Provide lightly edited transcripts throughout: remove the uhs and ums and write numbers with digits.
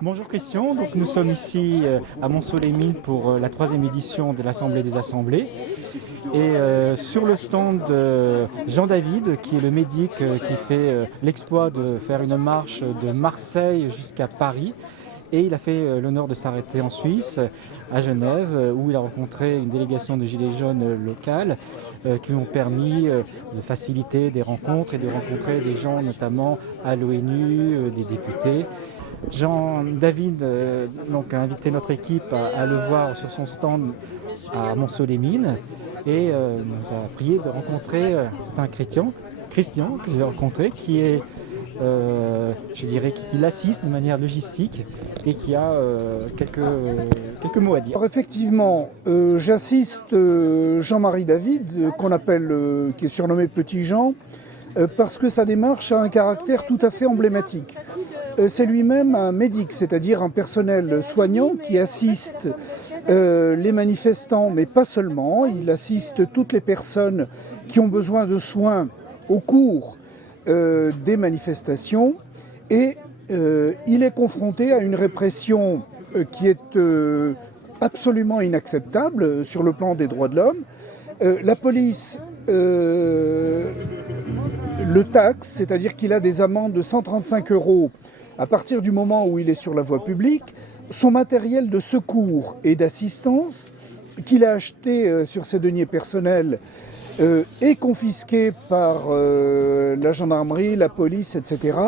Bonjour Christian, donc nous sommes ici à Monceau-les-Mines pour la 3e édition de l'Assemblée des Assemblées. Et sur le stand Jean David, qui est le médic qui fait l'exploit de faire une marche de Marseille jusqu'à Paris. Et il a fait l'honneur de s'arrêter en Suisse, à Genève, où il a rencontré une délégation de Gilets jaunes locales qui lui ont permis de faciliter des rencontres et de rencontrer des gens, notamment à l'ONU, des députés. Jean David donc, a invité notre équipe à le voir sur son stand à Monceau-les-Mines et nous a prié de rencontrer un Christian que j'ai rencontré, qui est, je dirais, qui l'assiste de manière logistique et qui a quelques mots à dire. Alors effectivement, j'assiste Jean-Marie David, qu'on appelle, qui est surnommé Petit Jean, parce que sa démarche a un caractère tout à fait emblématique. C'est lui-même un médic, c'est-à-dire un personnel soignant qui assiste les manifestants, mais pas seulement. Il assiste toutes les personnes qui ont besoin de soins au cours des manifestations et il est confronté à une répression qui est absolument inacceptable sur le plan des droits de l'homme. La police le taxe, c'est-à-dire qu'il a des amendes de 135 € à partir du moment où il est sur la voie publique. Son matériel de secours et d'assistance qu'il a acheté sur ses deniers personnels est confisqué par la gendarmerie, la police, etc.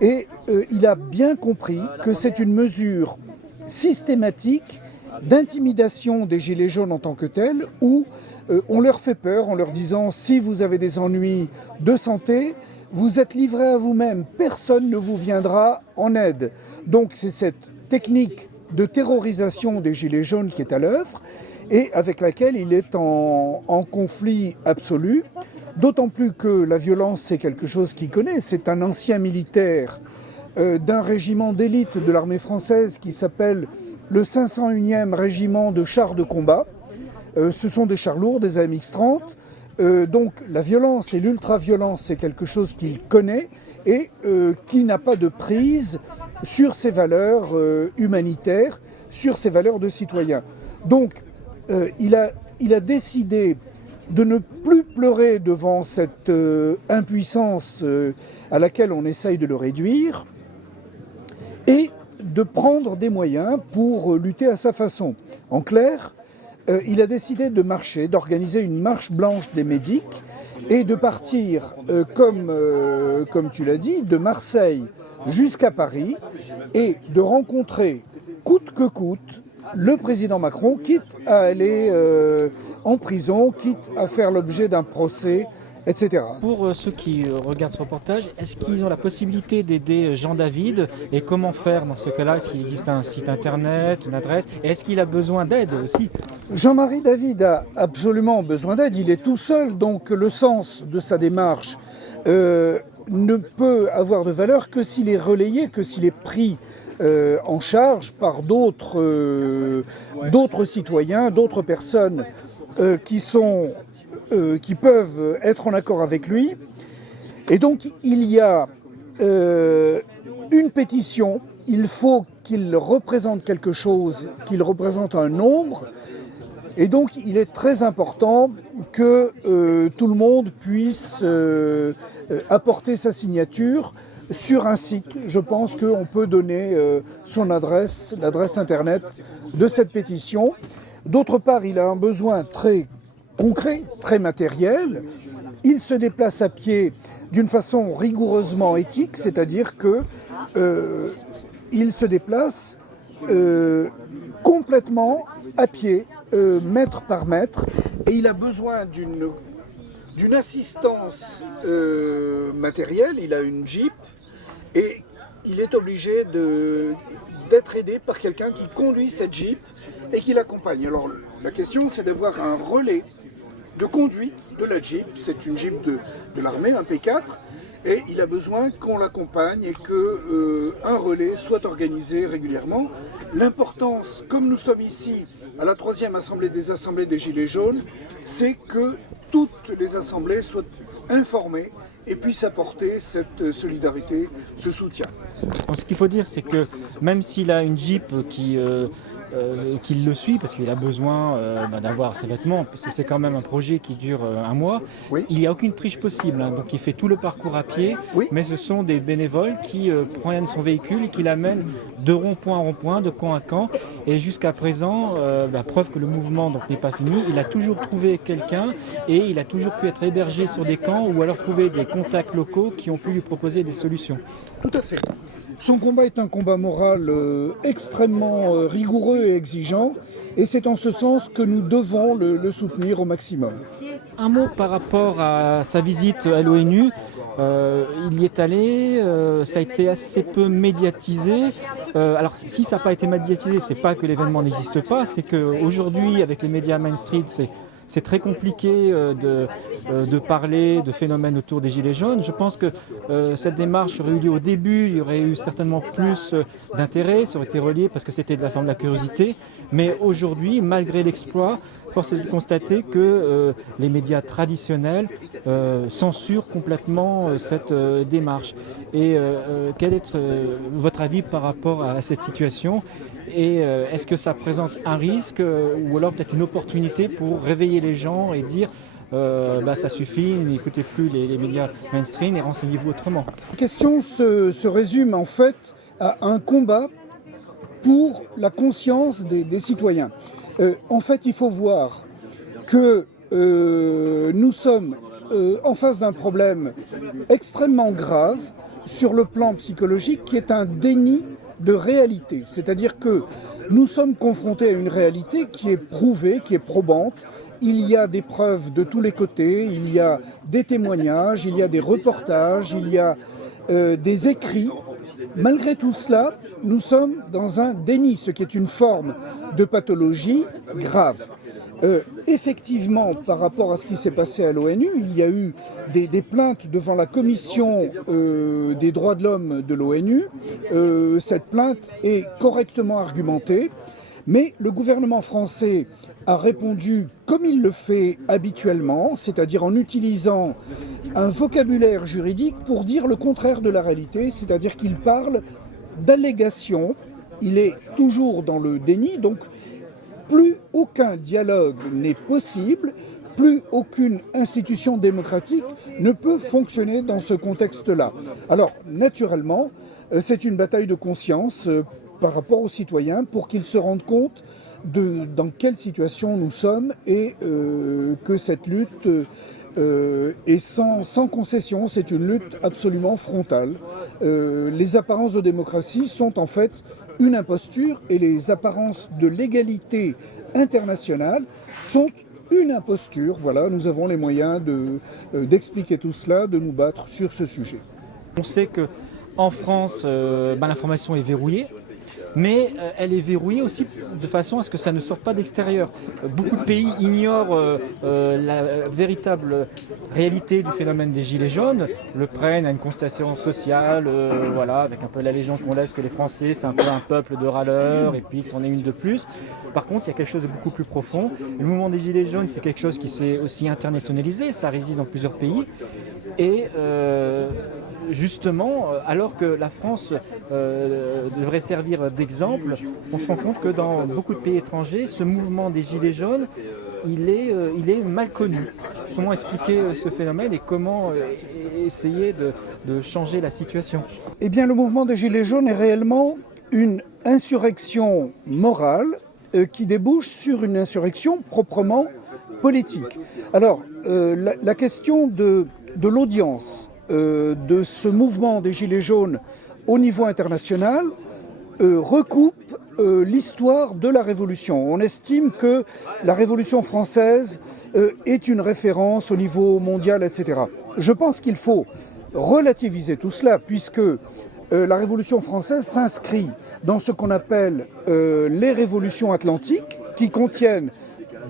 Et il a bien compris que c'est une mesure systématique d'intimidation des Gilets jaunes en tant que tels, où on leur fait peur en leur disant « si vous avez des ennuis de santé, vous êtes livrés à vous-même, personne ne vous viendra en aide ». Donc c'est cette technique de terrorisation des Gilets jaunes qui est à l'œuvre et avec laquelle il est en conflit absolu, d'autant plus que la violence c'est quelque chose qu'il connaît. C'est un ancien militaire d'un régiment d'élite de l'armée française qui s'appelle le 501e régiment de chars de combat. Ce sont des chars lourds, des AMX-30. Donc la violence et l'ultra-violence, c'est quelque chose qu'il connaît et qui n'a pas de prise sur ses valeurs humanitaires, sur ses valeurs de citoyen. Donc il a décidé de ne plus pleurer devant cette impuissance à laquelle on essaye de le réduire et de prendre des moyens pour lutter à sa façon. En clair, il a décidé de marcher, d'organiser une marche blanche des médics et de partir, comme tu l'as dit, de Marseille jusqu'à Paris et de rencontrer coûte que coûte le président Macron, quitte à aller en prison, quitte à faire l'objet d'un procès, etc. Pour ceux qui regardent ce reportage, est-ce qu'ils ont la possibilité d'aider Jean David et comment faire dans ce cas-là? Est-ce qu'il existe un site internet, une adresse? Et est-ce qu'il a besoin d'aide aussi? Jean-Marie David a absolument besoin d'aide, il est tout seul, donc le sens de sa démarche ne peut avoir de valeur que s'il est relayé, que s'il est pris en charge par d'autres citoyens, d'autres personnes qui peuvent être en accord avec lui. Et donc il y a une pétition, il faut qu'il représente quelque chose, qu'il représente un nombre. Et donc il est très important que tout le monde puisse apporter sa signature sur un site. Je pense qu'on peut donner son adresse, l'adresse internet de cette pétition. D'autre part, il a un besoin très concret, très matériel. Il se déplace à pied d'une façon rigoureusement éthique, c'est-à-dire qu'il se déplace complètement à pied, mètre par mètre, et il a besoin d'une assistance matérielle. Il a une Jeep et il est obligé d'être aidé par quelqu'un qui conduit cette Jeep et qui l'accompagne. Alors la question, c'est d'avoir un relais de conduite de la Jeep. C'est une Jeep de l'armée, un P4, et il a besoin qu'on l'accompagne et qu'un relais soit organisé régulièrement. L'importance, comme nous sommes ici à la 3e Assemblée des Gilets jaunes, c'est que toutes les assemblées soient informées et puisse apporter cette solidarité, ce soutien. Donc, ce qu'il faut dire, c'est que même s'il a une Jeep qui le suit, parce qu'il a besoin d'avoir ses vêtements, parce que c'est quand même un projet qui dure un mois, Oui. il n'y a aucune triche possible. Hein. Donc il fait tout le parcours à pied, Oui. mais ce sont des bénévoles qui prennent son véhicule et qui l'amènent de rond-point à rond-point, de camp à camp. Et jusqu'à présent, la preuve que le mouvement n'est pas fini, il a toujours trouvé quelqu'un et il a toujours pu être hébergé sur des camps ou alors trouver des contacts locaux qui ont pu lui proposer des solutions. Tout à fait. Son combat est un combat moral extrêmement rigoureux et exigeant, et c'est en ce sens que nous devons le soutenir au maximum. Un mot par rapport à sa visite à l'ONU. Il y est allé, ça a été assez peu médiatisé. Alors si ça n'a pas été médiatisé, c'est pas que l'événement n'existe pas, c'est qu'aujourd'hui avec les médias mainstream, c'est très compliqué de parler de phénomènes autour des Gilets jaunes. Je pense que cette démarche aurait eu lieu au début, il y aurait eu certainement plus d'intérêt, ça aurait été relié parce que c'était de la forme de la curiosité. Mais aujourd'hui, malgré l'exploit, force est de constater que les médias traditionnels censurent complètement cette démarche. Et quel est votre avis par rapport à cette situation ? Et est-ce que ça présente un risque ou alors peut-être une opportunité pour réveiller les gens et dire ça suffit, n'écoutez plus les médias mainstream et renseignez-vous autrement? La question se résume en fait à un combat pour la conscience des citoyens. En fait, il faut voir que nous sommes en face d'un problème extrêmement grave sur le plan psychologique qui est un déni de réalité. C'est-à-dire que nous sommes confrontés à une réalité qui est prouvée, qui est probante. Il y a des preuves de tous les côtés, il y a des témoignages, il y a des reportages, il y a des écrits. Malgré tout cela, nous sommes dans un déni, ce qui est une forme de pathologie grave. Effectivement, par rapport à ce qui s'est passé à l'ONU, il y a eu des plaintes devant la commission des droits de l'homme de l'ONU. Cette plainte est correctement argumentée, mais le gouvernement français a répondu comme il le fait habituellement, c'est-à-dire en utilisant un vocabulaire juridique pour dire le contraire de la réalité, c'est-à-dire qu'il parle d'allégations, il est toujours dans le déni, donc plus aucun dialogue n'est possible, plus aucune institution démocratique ne peut fonctionner dans ce contexte-là. Alors, naturellement, c'est une bataille de conscience par rapport aux citoyens pour qu'ils se rendent compte dans quelle situation nous sommes et que cette lutte est sans concession, c'est une lutte absolument frontale. Les apparences de démocratie sont en fait une imposture et les apparences de l'égalité internationale sont une imposture. Voilà, nous avons les moyens d'expliquer tout cela, de nous battre sur ce sujet. On sait qu'en France, l'information est verrouillée. Mais elle est verrouillée aussi de façon à ce que ça ne sorte pas d'extérieur. Beaucoup de pays ignorent la véritable réalité du phénomène des Gilets jaunes, le prennent à une constatation sociale, avec un peu la légende qu'on laisse que les Français, c'est un peu un peuple de râleurs et puis que c'en est une de plus. Par contre, il y a quelque chose de beaucoup plus profond. Le mouvement des Gilets jaunes, c'est quelque chose qui s'est aussi internationalisé, ça réside dans plusieurs pays. Et justement, alors que la France devrait servir d'exemple, on se rend compte que dans beaucoup de pays étrangers, ce mouvement des Gilets jaunes, il est mal connu. Comment expliquer ce phénomène et comment essayer de changer la situation? Eh bien, le mouvement des Gilets jaunes est réellement une insurrection morale qui débouche sur une insurrection proprement politique. Alors, la question de l'audience de ce mouvement des Gilets jaunes au niveau international recoupe l'histoire de la Révolution. On estime que la Révolution française est une référence au niveau mondial, etc. Je pense qu'il faut relativiser tout cela, puisque la Révolution française s'inscrit dans ce qu'on appelle les révolutions atlantiques, qui contiennent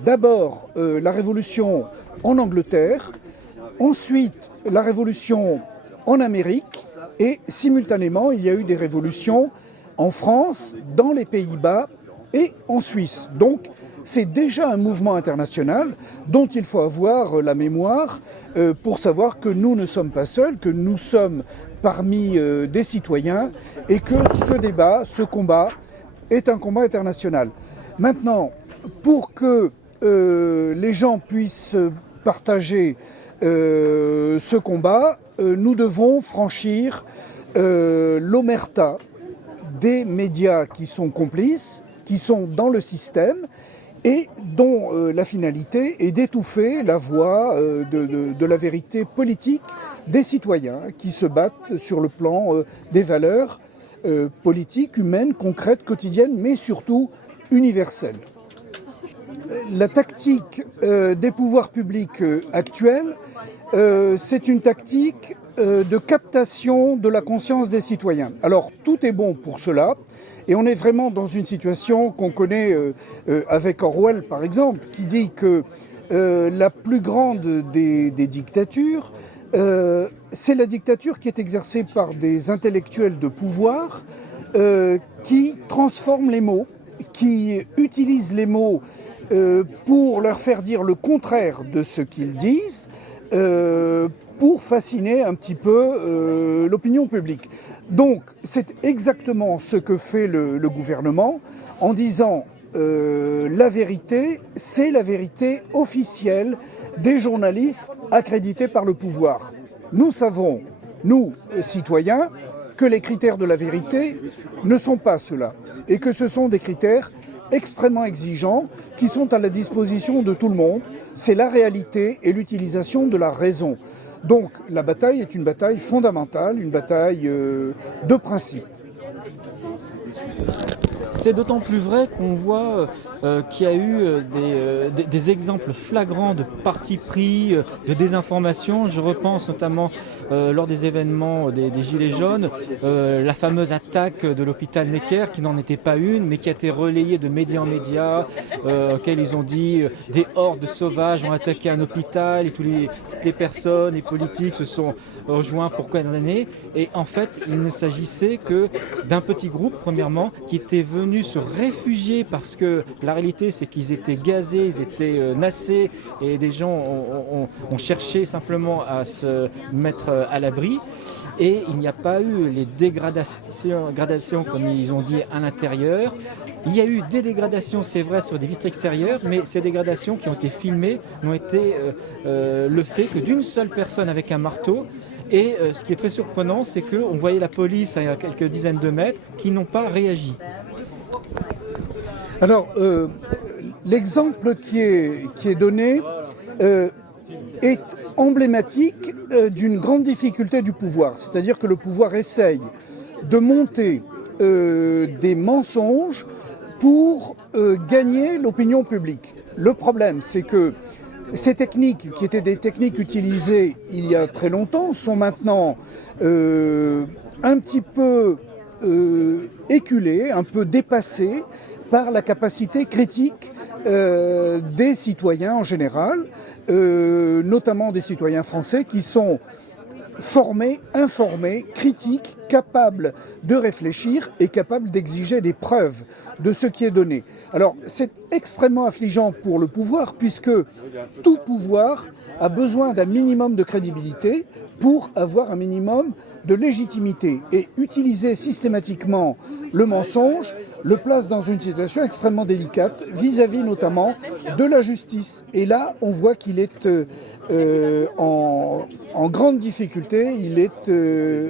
d'abord la Révolution en Angleterre, ensuite la Révolution en Amérique, et simultanément il y a eu des révolutions en France, dans les Pays-Bas et en Suisse. Donc c'est déjà un mouvement international dont il faut avoir la mémoire pour savoir que nous ne sommes pas seuls, que nous sommes parmi des citoyens et que ce débat, ce combat est un combat international. Maintenant, pour que les gens puissent partager ce combat, nous devons franchir l'omerta des médias qui sont complices, qui sont dans le système et dont la finalité est d'étouffer la voix de la vérité politique des citoyens qui se battent sur le plan des valeurs politiques, humaines, concrètes, quotidiennes, mais surtout universelles. La tactique des pouvoirs publics actuels, c'est une tactique de captation de la conscience des citoyens. Alors, tout est bon pour cela, et on est vraiment dans une situation qu'on connaît avec Orwell, par exemple, qui dit que la plus grande des dictatures, c'est la dictature qui est exercée par des intellectuels de pouvoir qui transforment les mots, qui utilisent les mots pour leur faire dire le contraire de ce qu'ils disent, pour fasciner un petit peu l'opinion publique. Donc c'est exactement ce que fait le gouvernement en disant la vérité, c'est la vérité officielle des journalistes accrédités par le pouvoir. Nous savons, nous, citoyens, que les critères de la vérité ne sont pas ceux-là et que ce sont des critères extrêmement exigeants qui sont à la disposition de tout le monde. C'est la réalité et l'utilisation de la raison. Donc la bataille est une bataille fondamentale, une bataille de principe. C'est d'autant plus vrai qu'on voit qu'il y a eu des exemples flagrants de parti pris, de désinformation. Je repense notamment lors des événements des Gilets jaunes, la fameuse attaque de l'hôpital Necker, qui n'en était pas une, mais qui a été relayée de médias en médias, auxquels ils ont dit des hordes sauvages ont attaqué un hôpital et toutes les personnes et politiques se sont rejoints pour condamner. Et en fait, il ne s'agissait que d'un petit groupe, premièrement, qui était venu se réfugier parce que la réalité, c'est qu'ils étaient gazés, ils étaient nassés et des gens ont cherché simplement à se mettre à l'abri. Et il n'y a pas eu les dégradations, comme ils ont dit, à l'intérieur. Il y a eu des dégradations, c'est vrai, sur des vitres extérieures, mais ces dégradations qui ont été filmées n'ont été le fait que d'une seule personne avec un marteau. Et ce qui est très surprenant, c'est qu'on voyait la police à quelques dizaines de mètres qui n'ont pas réagi. Alors, l'exemple qui est donné est emblématique d'une grande difficulté du pouvoir. C'est-à-dire que le pouvoir essaye de monter des mensonges pour gagner l'opinion publique. Le problème, c'est que ces techniques, qui étaient des techniques utilisées il y a très longtemps, sont maintenant un petit peu éculées, un peu dépassées par la capacité critique des citoyens en général, notamment des citoyens français qui sont formés, informés, critiques, capables de réfléchir et capables d'exiger des preuves de ce qui est donné. Alors c'est extrêmement affligeant pour le pouvoir puisque tout pouvoir a besoin d'un minimum de crédibilité pour avoir un minimum de légitimité. Et utiliser systématiquement le mensonge le place dans une situation extrêmement délicate vis-à-vis notamment de la justice. Et là, on voit qu'il est en grande difficulté, il est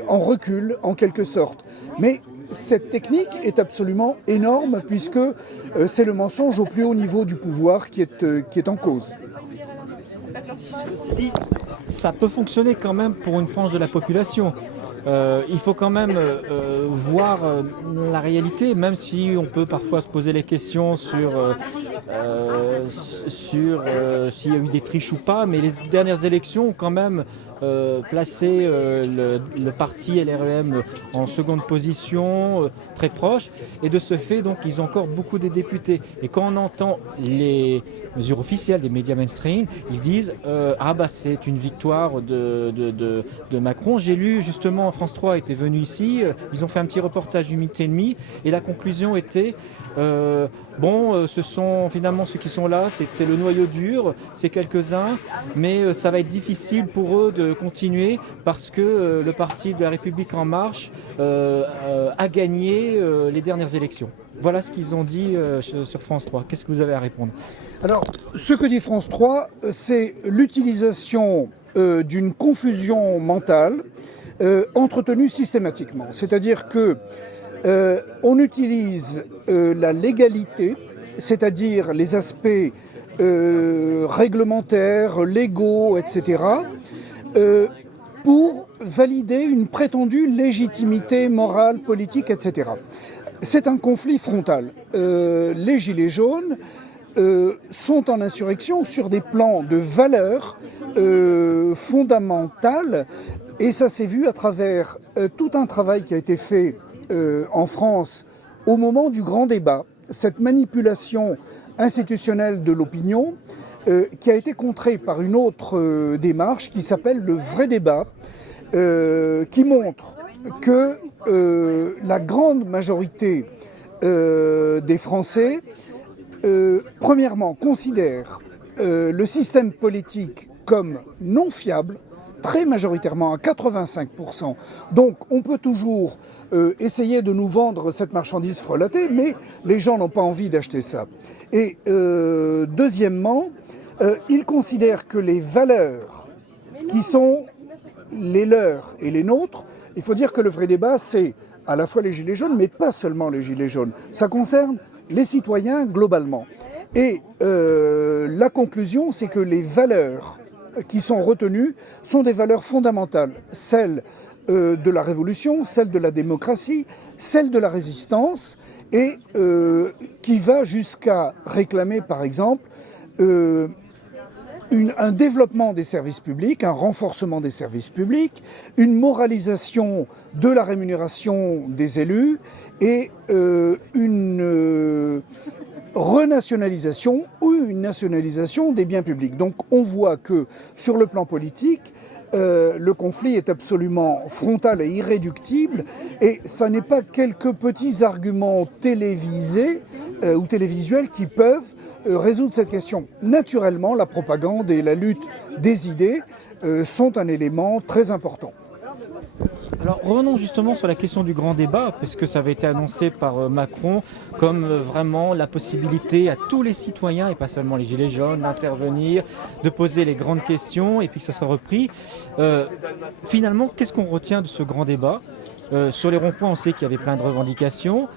en recul en quelque sorte. Mais cette technique est absolument énorme puisque c'est le mensonge au plus haut niveau du pouvoir qui est en cause. Ceci dit, ça peut fonctionner quand même pour une frange de la population. Il faut quand même voir la réalité, même si on peut parfois se poser les questions sur s'il y a eu des triches ou pas, mais les dernières élections ont quand même placé le parti LREM en seconde position, très proche, et de ce fait, donc, ils ont encore beaucoup de députés. Et quand on entend les mesures officielles des médias mainstream, ils disent ah bah c'est une victoire de Macron. J'ai lu justement, France 3 était venu ici, ils ont fait un petit reportage d'une minute et demie, et la conclusion était ce sont finalement ceux qui sont là, c'est le noyau dur, c'est quelques-uns, mais ça va être difficile pour eux de continuer parce que le parti de la République En Marche a gagné les dernières élections. Voilà ce qu'ils ont dit sur France 3. Qu'est-ce que vous avez à répondre? Alors, ce que dit France 3, c'est l'utilisation d'une confusion mentale entretenue systématiquement. C'est-à-dire que on utilise la légalité, c'est-à-dire les aspects réglementaires, légaux, etc., pour valider une prétendue légitimité morale, politique, etc. C'est un conflit frontal. Les Gilets jaunes sont en insurrection sur des plans de valeurs fondamentales, et ça s'est vu à travers tout un travail qui a été fait en France au moment du grand débat, cette manipulation institutionnelle de l'opinion qui a été contrée par une autre démarche qui s'appelle le vrai débat, qui montre que la grande majorité des Français, premièrement, considèrent le système politique comme non fiable, très majoritairement à 85%. Donc on peut toujours essayer de nous vendre cette marchandise frelatée, mais les gens n'ont pas envie d'acheter ça. Et deuxièmement, ils considèrent que les valeurs qui sont les leurs et les nôtres, il faut dire que le vrai débat, c'est à la fois les Gilets jaunes, mais pas seulement les Gilets jaunes. Ça concerne les citoyens globalement. Et la conclusion, c'est que les valeurs qui sont retenues sont des valeurs fondamentales, celles de la révolution, celles de la démocratie, celles de la résistance, et qui va jusqu'à réclamer, par exemple, un développement des services publics, un renforcement des services publics, une moralisation de la rémunération des élus et une renationalisation ou une nationalisation des biens publics. Donc on voit que sur le plan politique, le conflit est absolument frontal et irréductible, et ça n'est pas quelques petits arguments télévisés ou télévisuels qui peuvent résoudre cette question. Naturellement, la propagande et la lutte des idées sont un élément très important. Alors revenons justement sur la question du grand débat, puisque ça avait été annoncé par Macron comme vraiment la possibilité à tous les citoyens, et pas seulement les Gilets jaunes, d'intervenir, de poser les grandes questions, et puis que ça soit repris. Finalement, qu'est-ce qu'on retient de ce grand débat? Sur les ronds-points, on sait qu'il y avait plein de revendications,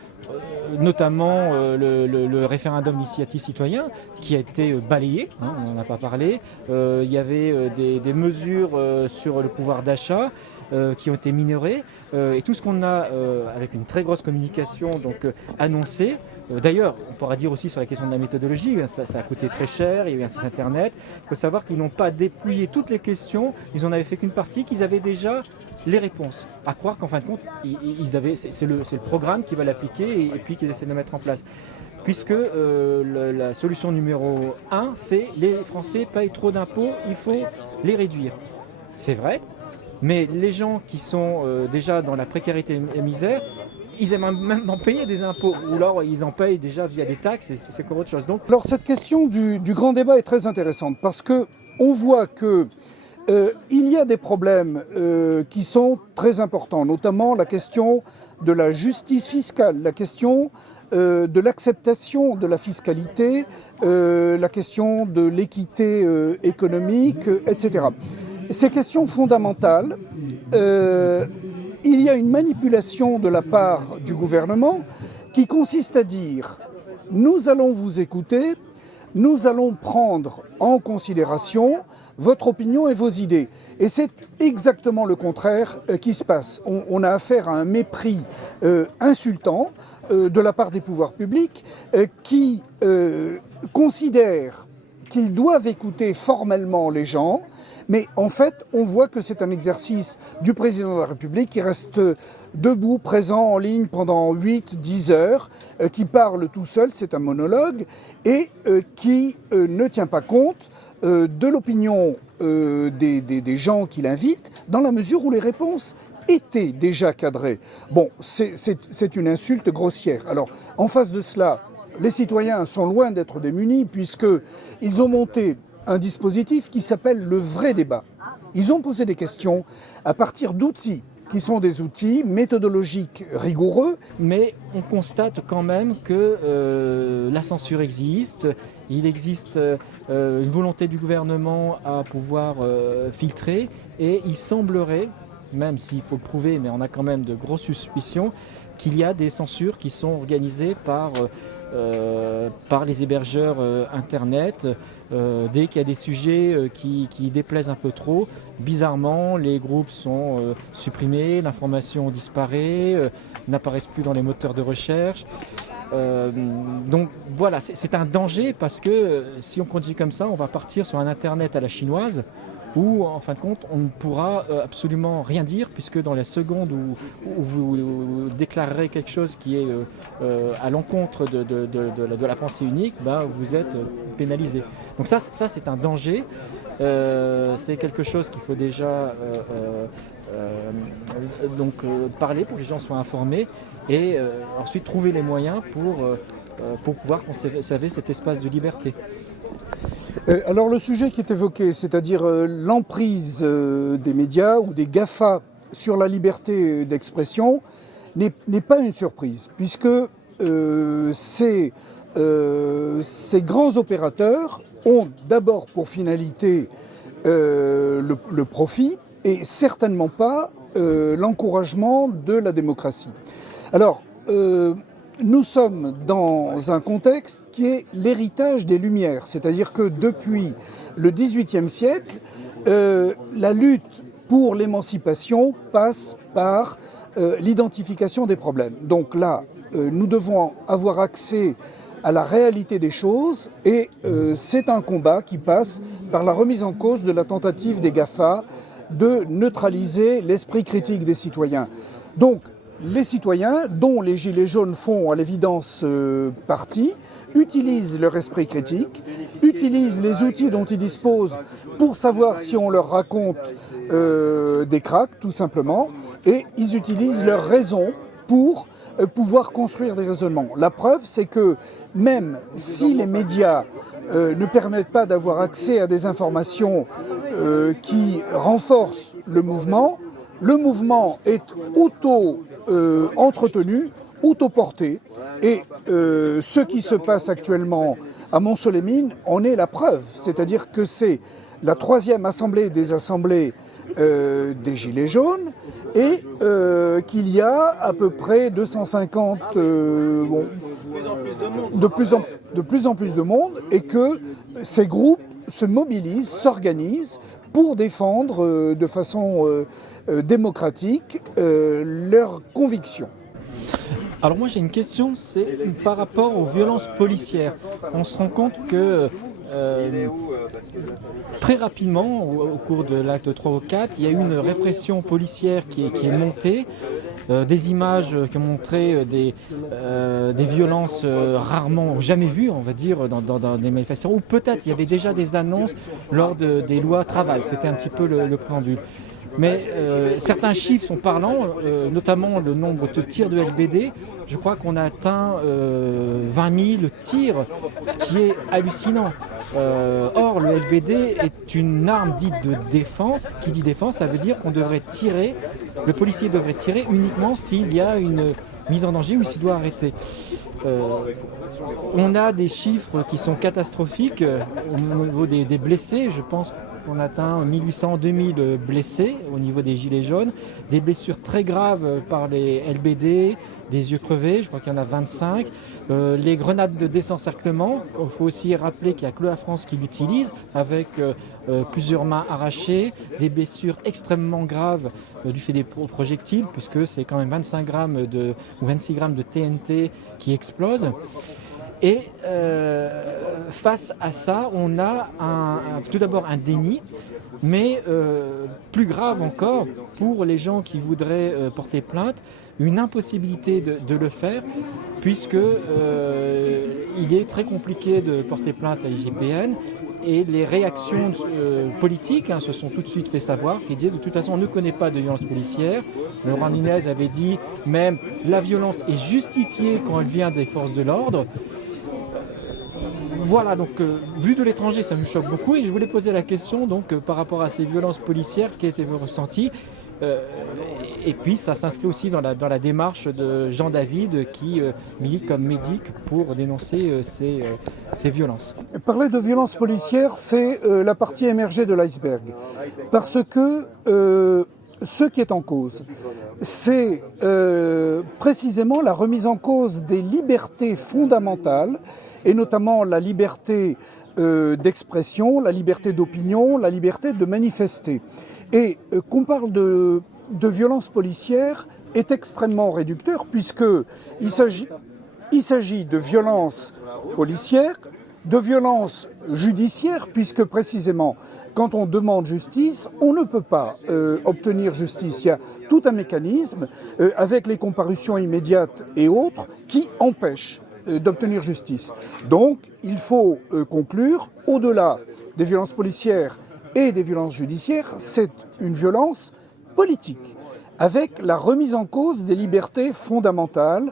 notamment le référendum d'initiative citoyen qui a été balayé, hein, on n'en a pas parlé. Il y avait des mesures sur le pouvoir d'achat qui ont été minorées, et tout ce qu'on a avec une très grosse communication annoncé. D'ailleurs, on pourra dire aussi sur la question de la méthodologie, ça a coûté très cher, il y a eu un site internet. Il faut savoir qu'ils n'ont pas dépouillé toutes les questions, ils n'en avaient fait qu'une partie, qu'ils avaient déjà les réponses. À croire qu'en fin de compte, c'est le programme qui va l'appliquer et puis qu'ils essaient de le mettre en place. Puisque la solution numéro 1, c'est les Français payent trop d'impôts, il faut les réduire. C'est vrai, mais les gens qui sont déjà dans la précarité et la misère, ils aiment même en payer des impôts, ou alors ils en payent déjà via des taxes, et c'est comme autre chose. Donc... Alors cette question du grand débat est très intéressante, parce qu'on voit que il y a des problèmes qui sont très importants, notamment la question de la justice fiscale, la question de l'acceptation de la fiscalité, la question de l'équité économique, etc. Ces questions fondamentales, il y a une manipulation de la part du gouvernement qui consiste à dire « nous allons vous écouter, nous allons prendre en considération votre opinion et vos idées ». Et c'est exactement le contraire qui se passe. On a affaire à un mépris insultant de la part des pouvoirs publics qui considèrent qu'ils doivent écouter formellement les gens, mais en fait, on voit que c'est un exercice du président de la République qui reste debout, présent en ligne pendant 8-10 heures, qui parle tout seul, c'est un monologue, et qui ne tient pas compte de l'opinion des gens qu'il invite, dans la mesure où les réponses étaient déjà cadrées. Bon, c'est une insulte grossière. Alors, en face de cela, les citoyens sont loin d'être démunis, puisqu'ils ont monté un dispositif qui s'appelle le vrai débat. Ils ont posé des questions à partir d'outils qui sont des outils méthodologiques rigoureux. Mais on constate quand même que la censure existe, il existe une volonté du gouvernement à pouvoir filtrer, et il semblerait, même s'il faut le prouver, mais on a quand même de grosses suspicions, qu'il y a des censures qui sont organisées par les hébergeurs Internet. Dès qu'il y a des sujets qui déplaisent un peu trop, bizarrement, les groupes sont supprimés, l'information disparaît, n'apparaissent plus dans les moteurs de recherche. Donc voilà, c'est un danger, parce que si on continue comme ça, on va partir sur un Internet à la chinoise, où en fin de compte on ne pourra absolument rien dire, puisque dans la seconde où vous déclarerez quelque chose qui est à l'encontre de la pensée unique, vous êtes pénalisé. Donc ça c'est un danger, c'est quelque chose qu'il faut déjà parler pour que les gens soient informés, et ensuite trouver les moyens pour pouvoir conserver cet espace de liberté. Alors le sujet qui est évoqué, c'est-à-dire l'emprise des médias ou des GAFA sur la liberté d'expression, n'est pas une surprise, puisque ces grands opérateurs ont d'abord pour finalité le profit, et certainement pas l'encouragement de la démocratie. Alors, nous sommes dans un contexte qui est l'héritage des Lumières, c'est-à-dire que depuis le XVIIIe siècle, la lutte pour l'émancipation passe par l'identification des problèmes. Donc là, nous devons avoir accès à la réalité des choses, et c'est un combat qui passe par la remise en cause de la tentative des GAFA de neutraliser l'esprit critique des citoyens. Donc, les citoyens, dont les Gilets jaunes font à l'évidence partie, utilisent leur esprit critique, utilisent les outils dont ils disposent pour savoir si on leur raconte des cracks, tout simplement, et ils utilisent leur raison pour pouvoir construire des raisonnements. La preuve, c'est que même si les médias ne permettent pas d'avoir accès à des informations qui renforcent le mouvement est auto-entretenu, auto-porté, et ce qui se passe actuellement à Montceau-les-Mines en est la preuve. C'est-à-dire que c'est la 3e assemblée des assemblées des Gilets jaunes, et qu'il y a à peu près 250, de plus en plus de monde, et que ces groupes se mobilisent, s'organisent pour défendre de façon démocratique leurs convictions. Alors moi j'ai une question, c'est par rapport aux violences policières. On se rend compte que très rapidement, au cours de l'acte 3 ou 4, il y a eu une répression policière qui est montée, des images qui ont montré des violences rarement, jamais vues, on va dire, dans des manifestations, ou peut-être il y avait déjà des annonces lors des lois travail, c'était un petit peu le préambule. Mais certains chiffres sont parlants, notamment le nombre de tirs de LBD. Je crois qu'on a atteint 20 000 tirs, ce qui est hallucinant. Or, le LBD est une arme dite de défense. Qui dit défense, ça veut dire qu'on devrait tirer, le policier devrait tirer uniquement s'il y a une mise en danger ou s'il doit arrêter. On a des chiffres qui sont catastrophiques au niveau des blessés. Je pense qu'on atteint 1800-2000 blessés au niveau des Gilets jaunes, des blessures très graves par les LBD, des yeux crevés, je crois qu'il y en a 25. Les grenades de désencerclement, il faut aussi rappeler qu'il n'y a que la France qui l'utilise, avec plusieurs mains arrachées, des blessures extrêmement graves du fait des projectiles, puisque c'est quand même 26 grammes de TNT qui explosent. Et face à ça, on a tout d'abord un déni, mais plus grave encore, pour les gens qui voudraient porter plainte, une impossibilité de le faire, puisque il est très compliqué de porter plainte à l'IGPN, et les réactions politiques se sont tout de suite fait savoir, qui disaient de toute façon on ne connaît pas de violence policière. Laurent Nunez avait dit même la violence est justifiée quand elle vient des forces de l'ordre. Voilà, donc vu de l'étranger, ça me choque beaucoup, et je voulais poser la question donc par rapport à ces violences policières qui étaient ressenties. Et puis ça s'inscrit aussi dans la démarche de Jean David qui milite comme médic pour dénoncer ces violences. Parler de violences policières, c'est la partie émergée de l'iceberg. Parce que ce qui est en cause, c'est précisément la remise en cause des libertés fondamentales, et notamment la liberté d'expression, la liberté d'opinion, la liberté de manifester. Et qu'on parle de violence policière est extrêmement réducteur, puisqu'il s'agit de violence policière, de violence judiciaire, puisque précisément quand on demande justice, on ne peut pas obtenir justice. Il y a tout un mécanisme avec les comparutions immédiates et autres qui empêchent d'obtenir justice. Donc il faut conclure, au-delà des violences policières et des violences judiciaires, c'est une violence politique, avec la remise en cause des libertés fondamentales,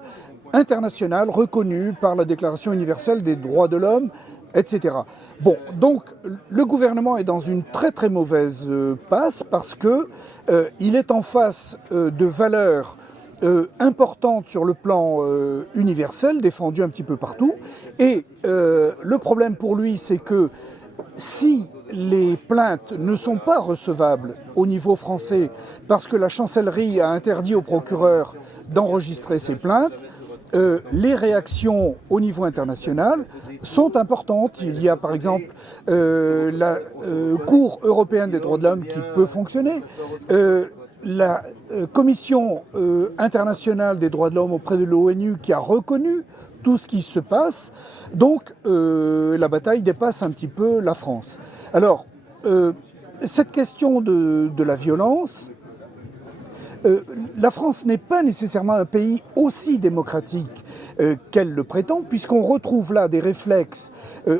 internationales, reconnues par la Déclaration universelle des droits de l'homme, etc. Bon, donc le gouvernement est dans une très très mauvaise passe, parce que il est en face de valeurs importantes sur le plan universel, défendues un petit peu partout, et le problème pour lui, c'est que si les plaintes ne sont pas recevables au niveau français parce que la chancellerie a interdit au procureur d'enregistrer ces plaintes, les réactions au niveau international sont importantes. Il y a par exemple la Cour européenne des droits de l'homme qui peut fonctionner, la Commission internationale des droits de l'homme auprès de l'ONU qui a reconnu tout ce qui se passe. Donc la bataille dépasse un petit peu la France. Alors, cette question de la violence, la France n'est pas nécessairement un pays aussi démocratique qu'elle le prétend, puisqu'on retrouve là des réflexes.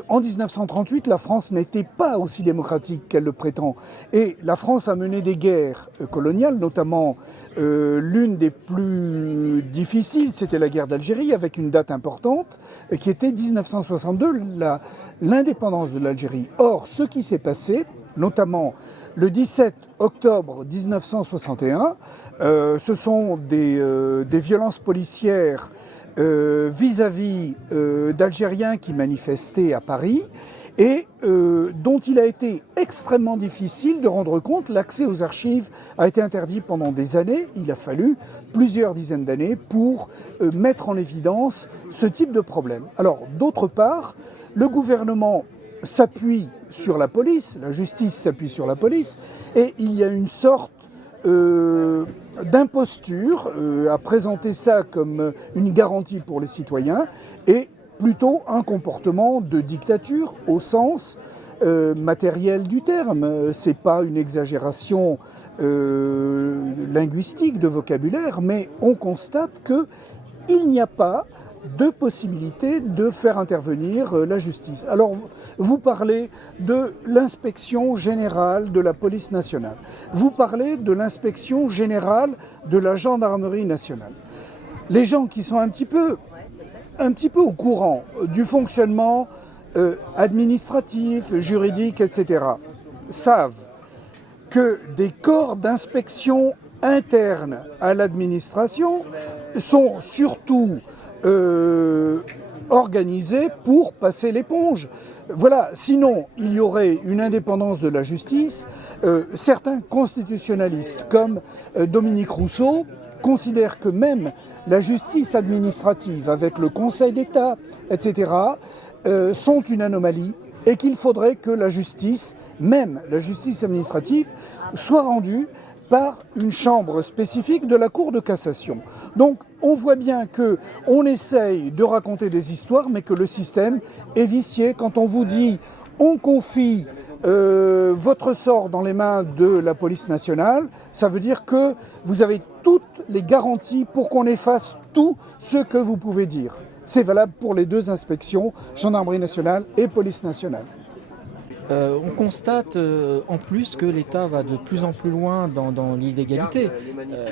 En 1938, la France n'était pas aussi démocratique qu'elle le prétend. Et la France a mené des guerres coloniales, notamment l'une des plus difficiles, c'était la guerre d'Algérie, avec une date importante, qui était 1962, l'indépendance de l'Algérie. Or, ce qui s'est passé, notamment le 17 octobre 1961, ce sont des violences policières vis-à-vis d'Algériens qui manifestaient à Paris, et dont il a été extrêmement difficile de rendre compte. L'accès aux archives a été interdit pendant des années. Il a fallu plusieurs dizaines d'années pour mettre en évidence ce type de problème. Alors, d'autre part, le gouvernement s'appuie sur la police, la justice s'appuie sur la police, et il y a une sorte d'imposture à présenter ça comme une garantie pour les citoyens, et plutôt un comportement de dictature au sens matériel du terme. C'est pas une exagération linguistique de vocabulaire, mais on constate qu'il n'y a pas de possibilité de faire intervenir la justice. Alors, vous parlez de l'inspection générale de la police nationale. Vous parlez de l'inspection générale de la gendarmerie nationale. Les gens qui sont un petit peu au courant du fonctionnement administratif, juridique, etc., savent que des corps d'inspection interne à l'administration sont surtout organisés pour passer l'éponge. Voilà, sinon il y aurait une indépendance de la justice. Certains constitutionnalistes, comme Dominique Rousseau, considèrent que même la justice administrative, avec le Conseil d'État, etc., sont une anomalie, et qu'il faudrait que la justice, même la justice administrative, soit rendue par une chambre spécifique de la Cour de cassation. Donc on voit bien qu'on essaye de raconter des histoires, mais que le système est vicié. Quand on vous dit on confie votre sort dans les mains de la police nationale, ça veut dire que vous avez toutes les garanties pour qu'on efface tout ce que vous pouvez dire. C'est valable pour les deux inspections, gendarmerie nationale et police nationale. On constate en plus que l'État va de plus en plus loin dans l'illégalité.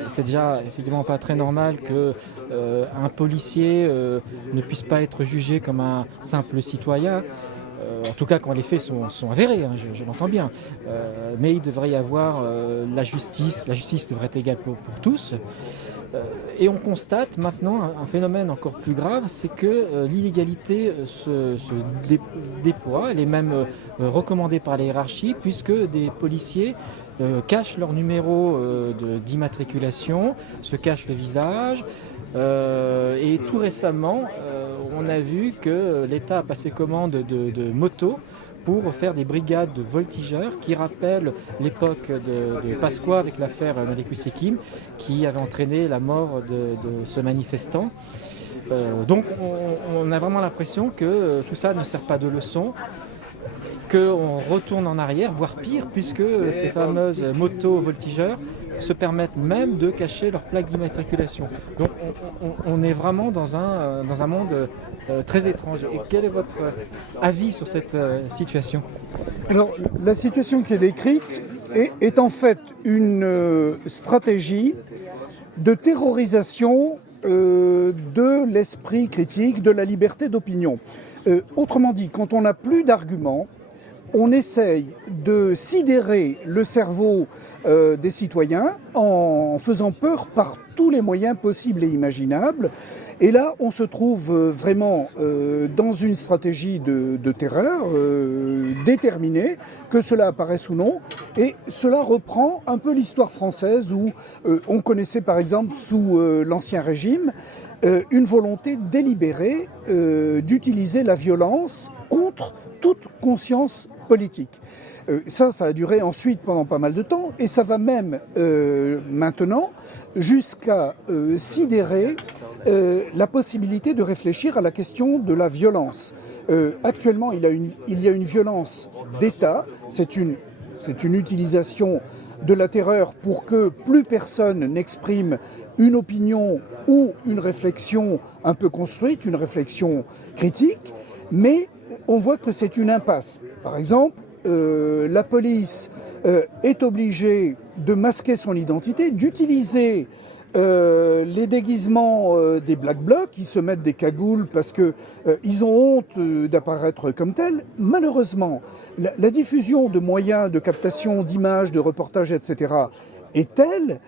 C'est déjà effectivement pas très normal qu'un policier ne puisse pas être jugé comme un simple citoyen. En tout cas quand les faits sont avérés, hein, je l'entends bien. Mais il devrait y avoir la justice devrait être égale pour tous. Et on constate maintenant un phénomène encore plus grave, c'est que l'illégalité se déploie, elle est même recommandée par la hiérarchie, puisque des policiers cachent leur numéro d'immatriculation, se cachent le visage. Et tout récemment, on a vu que l'État a passé commande de motos pour faire des brigades de voltigeurs qui rappellent l'époque de Pasqua avec l'affaire Nalekwe Sekim qui avait entraîné la mort de ce manifestant. Donc on a vraiment l'impression que tout ça ne sert pas de leçon, qu'on retourne en arrière, voire pire, puisque ces fameuses motos voltigeurs se permettent même de cacher leur plaque d'immatriculation. Donc on est vraiment dans un monde très étrange. Et quel est votre avis sur cette situation ? Alors, la situation qui est décrite est en fait une stratégie de terrorisation de l'esprit critique, de la liberté d'opinion. Autrement dit, quand on n'a plus d'arguments, on essaye de sidérer le cerveau des citoyens en faisant peur par tous les moyens possibles et imaginables. Et là, on se trouve vraiment dans une stratégie de terreur déterminée, que cela apparaisse ou non. Et cela reprend un peu l'histoire française où on connaissait par exemple sous l'Ancien Régime une volonté délibérée d'utiliser la violence contre toute conscience politique. Ça a duré ensuite pendant pas mal de temps et ça va même maintenant jusqu'à sidérer la possibilité de réfléchir à la question de la violence. Actuellement, il y a une violence d'État, c'est une utilisation de la terreur pour que plus personne n'exprime une opinion ou une réflexion un peu construite, une réflexion critique, mais on voit que c'est une impasse. Par exemple, la police est obligée de masquer son identité, d'utiliser les déguisements des Black Blocs, qui se mettent des cagoules parce qu'ils ont honte d'apparaître comme tels. Malheureusement, la diffusion de moyens de captation d'images, de reportages, etc. est telle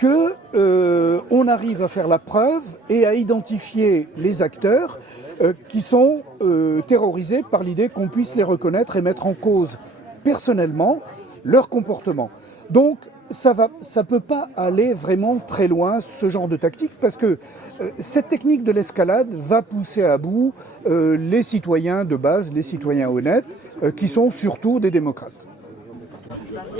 qu'on arrive à faire la preuve et à identifier les acteurs qui sont terrorisés par l'idée qu'on puisse les reconnaître et mettre en cause personnellement leur comportement. Donc ça peut pas aller vraiment très loin, ce genre de tactique, parce que cette technique de l'escalade va pousser à bout les citoyens de base, les citoyens honnêtes, qui sont surtout des démocrates.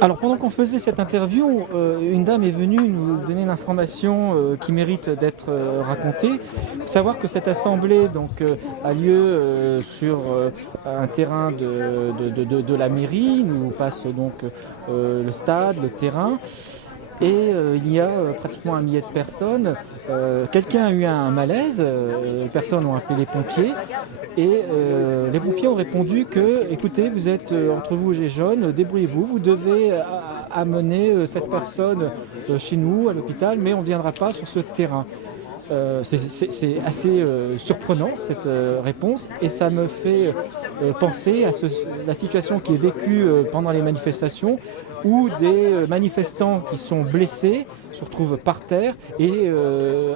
Alors pendant qu'on faisait cette interview, une dame est venue nous donner une information qui mérite d'être racontée. Il faut savoir que cette assemblée a lieu sur un terrain de la mairie. Nous passe donc le stade, le terrain. Et il y a pratiquement 1 millier de personnes. Quelqu'un a eu un malaise, les personnes ont appelé les pompiers et les pompiers ont répondu que, écoutez, vous êtes entre vous les jeunes, débrouillez-vous, vous devez amener cette personne chez nous, à l'hôpital, mais on ne viendra pas sur ce terrain. C'est assez surprenant cette réponse et ça me fait penser à la situation qui est vécue pendant les manifestations où des manifestants qui sont blessés se retrouvent par terre et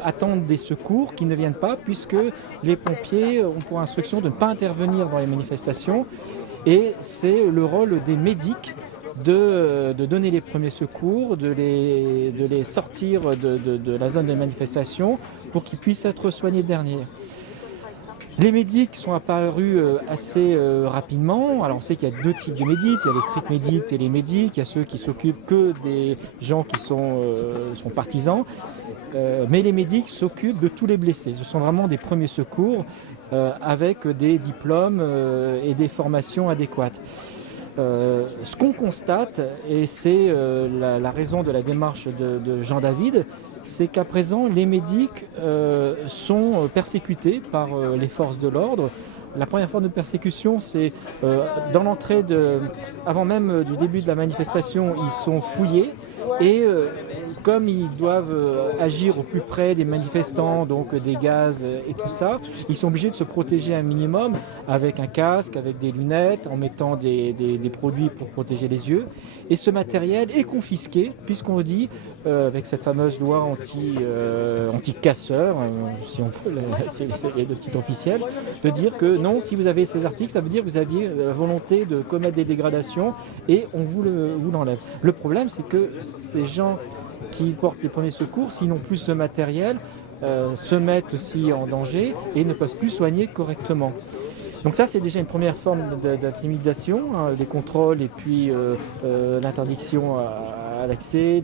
attendent des secours qui ne viennent pas puisque les pompiers ont pour instruction de ne pas intervenir dans les manifestations et c'est le rôle des médics de donner les premiers secours, de les sortir de la zone de manifestation pour qu'ils puissent être soignés derrière. Les médics sont apparus assez rapidement. Alors on sait qu'il y a deux types de médics, il y a les strict médics et les médics, il y a ceux qui s'occupent que des gens qui sont partisans, mais les médics s'occupent de tous les blessés. Ce sont vraiment des premiers secours avec des diplômes et des formations adéquates. Ce qu'on constate, et c'est la raison de la démarche de Jean David, c'est qu'à présent, les médics sont persécutés par les forces de l'ordre. La première forme de persécution, c'est dans l'entrée, avant même du début de la manifestation, ils sont fouillés et comme ils doivent agir au plus près des manifestants, donc des gaz et tout ça, ils sont obligés de se protéger un minimum avec un casque, avec des lunettes, en mettant des produits pour protéger les yeux. Et ce matériel est confisqué puisqu'on dit, avec cette fameuse loi anti-casseur, si on veut, c'est le titre officiel, de dire que non, si vous avez ces articles, ça veut dire que vous aviez la volonté de commettre des dégradations et on vous l'enlève. Le problème, c'est que ces gens qui portent les premiers secours, s'ils n'ont plus ce matériel, se mettent aussi en danger et ne peuvent plus soigner correctement. Donc ça, c'est déjà une première forme d'intimidation, les contrôles et puis l'interdiction à l'accès,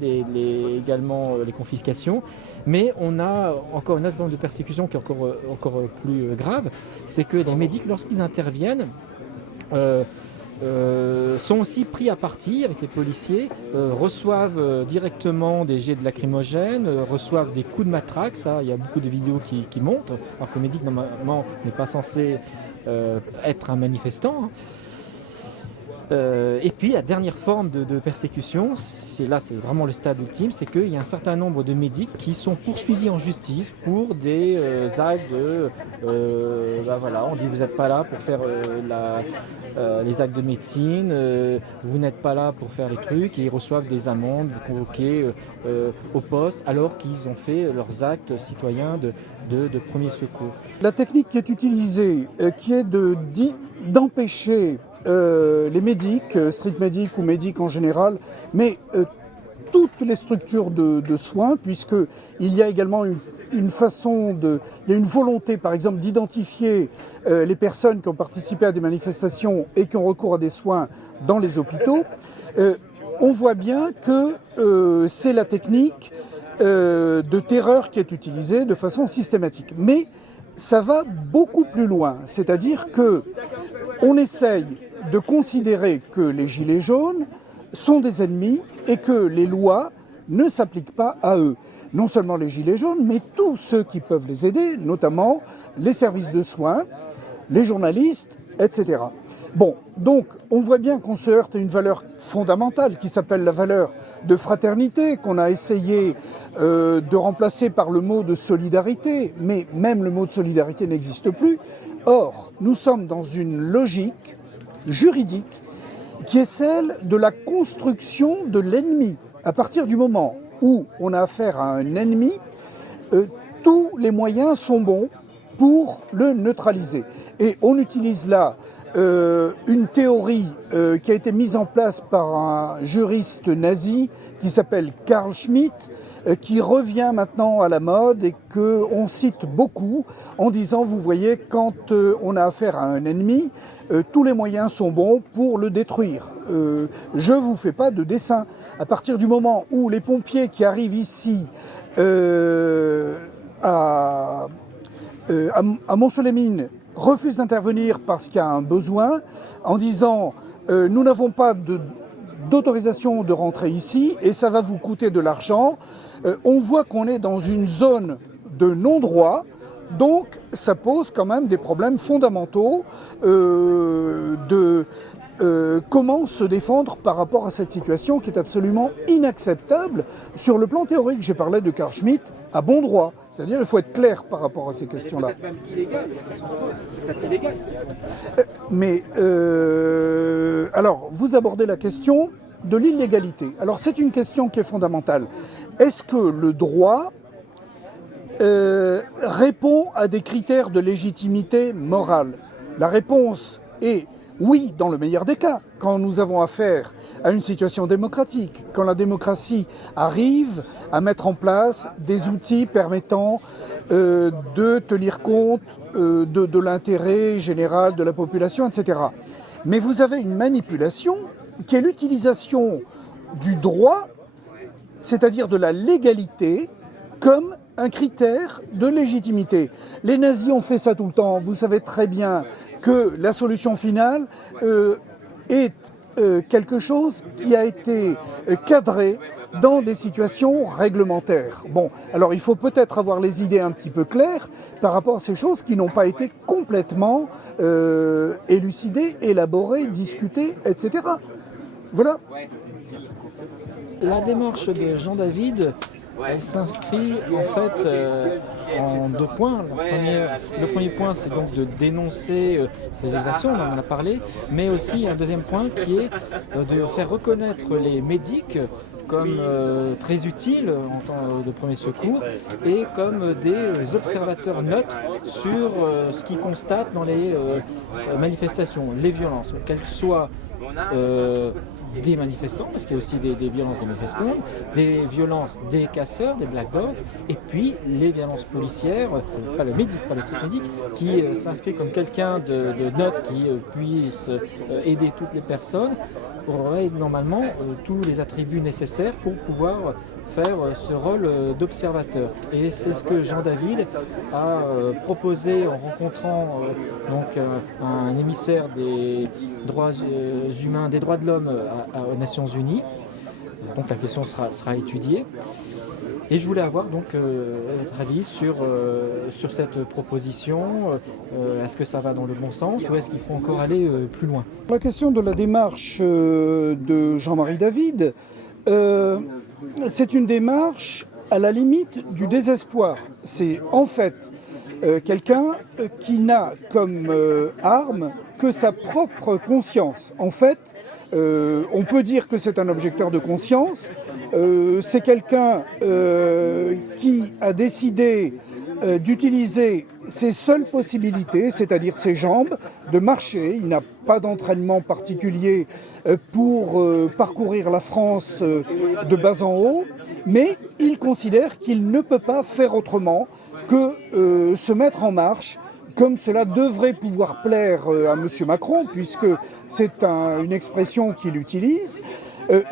également les confiscations. Mais on a encore une autre forme de persécution qui est encore plus grave, c'est que les médics, lorsqu'ils interviennent, sont aussi pris à partie avec les policiers, reçoivent directement des jets de lacrymogènes, reçoivent des coups de matraque. Ça, il y a beaucoup de vidéos qui montrent, alors que le médic normalement n'est pas censé être un manifestant. Et puis la dernière forme de persécution, c'est vraiment le stade ultime, c'est qu'il y a un certain nombre de médics qui sont poursuivis en justice pour des actes on dit vous n'êtes pas là pour faire les actes de médecine, vous n'êtes pas là pour faire les trucs, et ils reçoivent des amendes convoquées au poste alors qu'ils ont fait leurs actes citoyens de premier secours. La technique qui est utilisée, qui est d'empêcher les médics, street médics ou médics en général, mais toutes les structures de soins, puisqu'il y a également une volonté, par exemple, d'identifier les personnes qui ont participé à des manifestations et qui ont recours à des soins dans les hôpitaux. On voit bien que c'est la technique de terreur qui est utilisée de façon systématique. Mais ça va beaucoup plus loin, c'est-à-dire que on essaye de considérer que les gilets jaunes sont des ennemis et que les lois ne s'appliquent pas à eux. Non seulement les gilets jaunes, mais tous ceux qui peuvent les aider, notamment les services de soins, les journalistes, etc. Bon, donc on voit bien qu'on se heurte à une valeur fondamentale qui s'appelle la valeur de fraternité, qu'on a essayé de remplacer par le mot de solidarité, mais même le mot de solidarité n'existe plus. Or, nous sommes dans une logique juridique qui est celle de la construction de l'ennemi. À partir du moment où on a affaire à un ennemi, tous les moyens sont bons pour le neutraliser. Et on utilise là une théorie qui a été mise en place par un juriste nazi qui s'appelle Carl Schmitt, qui revient maintenant à la mode et qu'on cite beaucoup en disant, vous voyez, quand on a affaire à un ennemi, tous les moyens sont bons pour le détruire. Je ne vous fais pas de dessin. À partir du moment où les pompiers qui arrivent ici à Montceau-les-Mines refusent d'intervenir parce qu'il y a un besoin, en disant nous n'avons pas d'autorisation de rentrer ici et ça va vous coûter de l'argent, on voit qu'on est dans une zone de non-droit. Donc, ça pose quand même des problèmes fondamentaux comment se défendre par rapport à cette situation qui est absolument inacceptable. Sur le plan théorique, j'ai parlé de Carl Schmitt à bon droit. C'est-à-dire qu'il faut être clair par rapport à ces questions-là. C'est peut-être même illégal, c'est peut-être illégal. Mais, alors, vous abordez la question de l'illégalité. Alors, c'est une question qui est fondamentale. Est-ce que le droit répond à des critères de légitimité morale? La réponse est oui, dans le meilleur des cas. quand nous avons affaire à une situation démocratique, quand la démocratie arrive à mettre en place des outils permettant de tenir compte de l'intérêt général de la population, etc. Mais vous avez une manipulation qui est l'utilisation du droit, c'est-à-dire de la légalité, comme un critère de légitimité. Les nazis ont fait ça tout le temps. Vous savez très bien que la solution finale est quelque chose qui a été cadré dans des situations réglementaires. Bon, alors il faut peut-être avoir les idées un petit peu claires par rapport à ces choses qui n'ont pas été complètement élucidées, élaborées, discutées, etc. Voilà. La démarche de Jean David, elle s'inscrit en fait en 2 points. Le premier point, c'est donc de dénoncer ces exactions, on en a parlé, mais aussi un deuxième point qui est de faire reconnaître les médics comme très utiles en temps de premier secours et comme des observateurs neutres sur ce qu'ils constatent dans les manifestations, les violences, qu'elles soient des manifestants, parce qu'il y a aussi des violences des manifestants, des violences des casseurs, des black dogs, et puis les violences policières, pas le médic, pas le street médic, qui s'inscrit comme quelqu'un de neutre qui puisse aider toutes les personnes, aurait normalement tous les attributs nécessaires pour pouvoir faire ce rôle d'observateur. Et c'est ce que Jean David a proposé en rencontrant un émissaire des droits humains, des droits de l'homme aux Nations Unies. Donc la question sera étudiée. Et je voulais avoir donc votre avis sur cette proposition. Est-ce que ça va dans le bon sens ou est-ce qu'il faut encore aller plus loin? La question de la démarche de Jean-Marie David, c'est une démarche à la limite du désespoir. C'est en fait quelqu'un qui n'a comme arme que sa propre conscience. En fait, on peut dire que c'est un objecteur de conscience. C'est quelqu'un qui a décidé d'utiliser ses seules possibilités, c'est-à-dire ses jambes, de marcher. Il n'a pas d'entraînement particulier pour parcourir la France de bas en haut, mais il considère qu'il ne peut pas faire autrement que se mettre en marche, comme cela devrait pouvoir plaire à M. Macron, puisque c'est une expression qu'il utilise.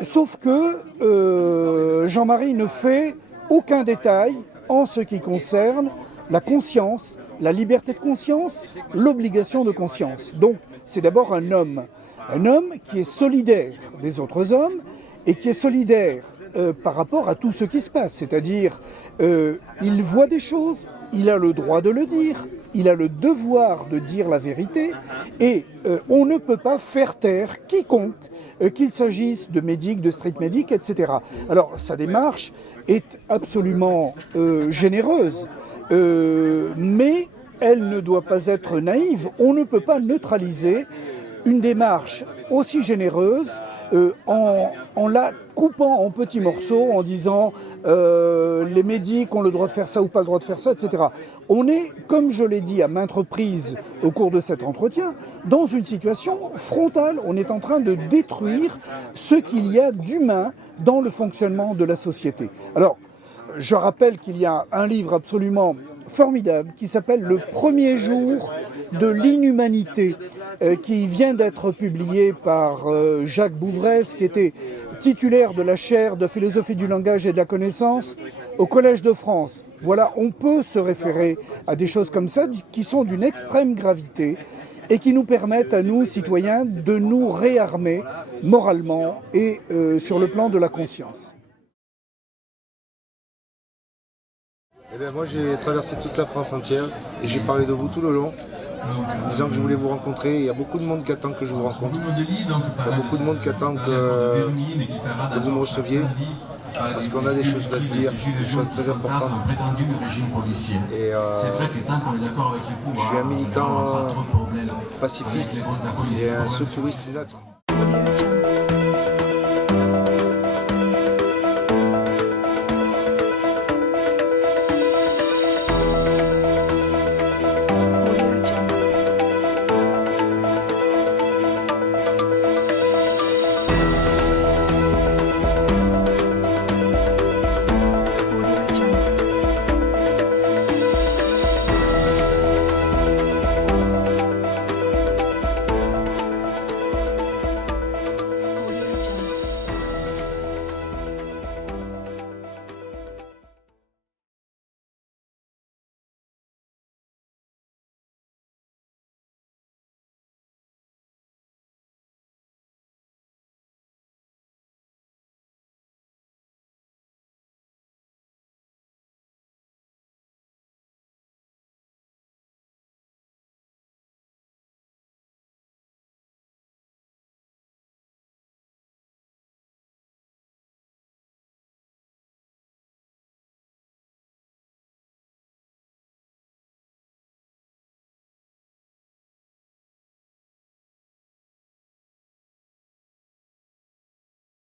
Sauf que Jean-Marie ne fait aucun détail en ce qui concerne la conscience, la liberté de conscience, l'obligation de conscience. Donc c'est d'abord un homme qui est solidaire des autres hommes et qui est solidaire par rapport à tout ce qui se passe. C'est-à-dire, il voit des choses, il a le droit de le dire, il a le devoir de dire la vérité, et on ne peut pas faire taire quiconque, qu'il s'agisse de médic, de street médic, etc. Alors, sa démarche est absolument généreuse, mais elle ne doit pas être naïve. On ne peut pas neutraliser une démarche aussi généreuse en la coupant en petits morceaux, en disant les médics ont le droit de faire ça ou pas le droit de faire ça, etc. On est, comme je l'ai dit à maintes reprises au cours de cet entretien, dans une situation frontale. On est en train de détruire ce qu'il y a d'humain dans le fonctionnement de la société. Alors, je rappelle qu'il y a un livre absolument formidable qui s'appelle « Le premier jour de l'inhumanité » qui vient d'être publié par Jacques Bouvresse, qui était titulaire de la chaire de philosophie du langage et de la connaissance au Collège de France. Voilà, on peut se référer à des choses comme ça qui sont d'une extrême gravité et qui nous permettent à nous, citoyens, de nous réarmer moralement et sur le plan de la conscience. Eh bien, moi j'ai traversé toute la France entière et j'ai parlé de vous tout le long, en disant que je voulais vous rencontrer. Il y a beaucoup de monde qui attend que je vous rencontre. Il y a beaucoup de monde qui attend que vous me receviez, parce qu'on a des choses à dire, des choses très importantes. Et je suis un militant pacifiste et un secouriste neutre.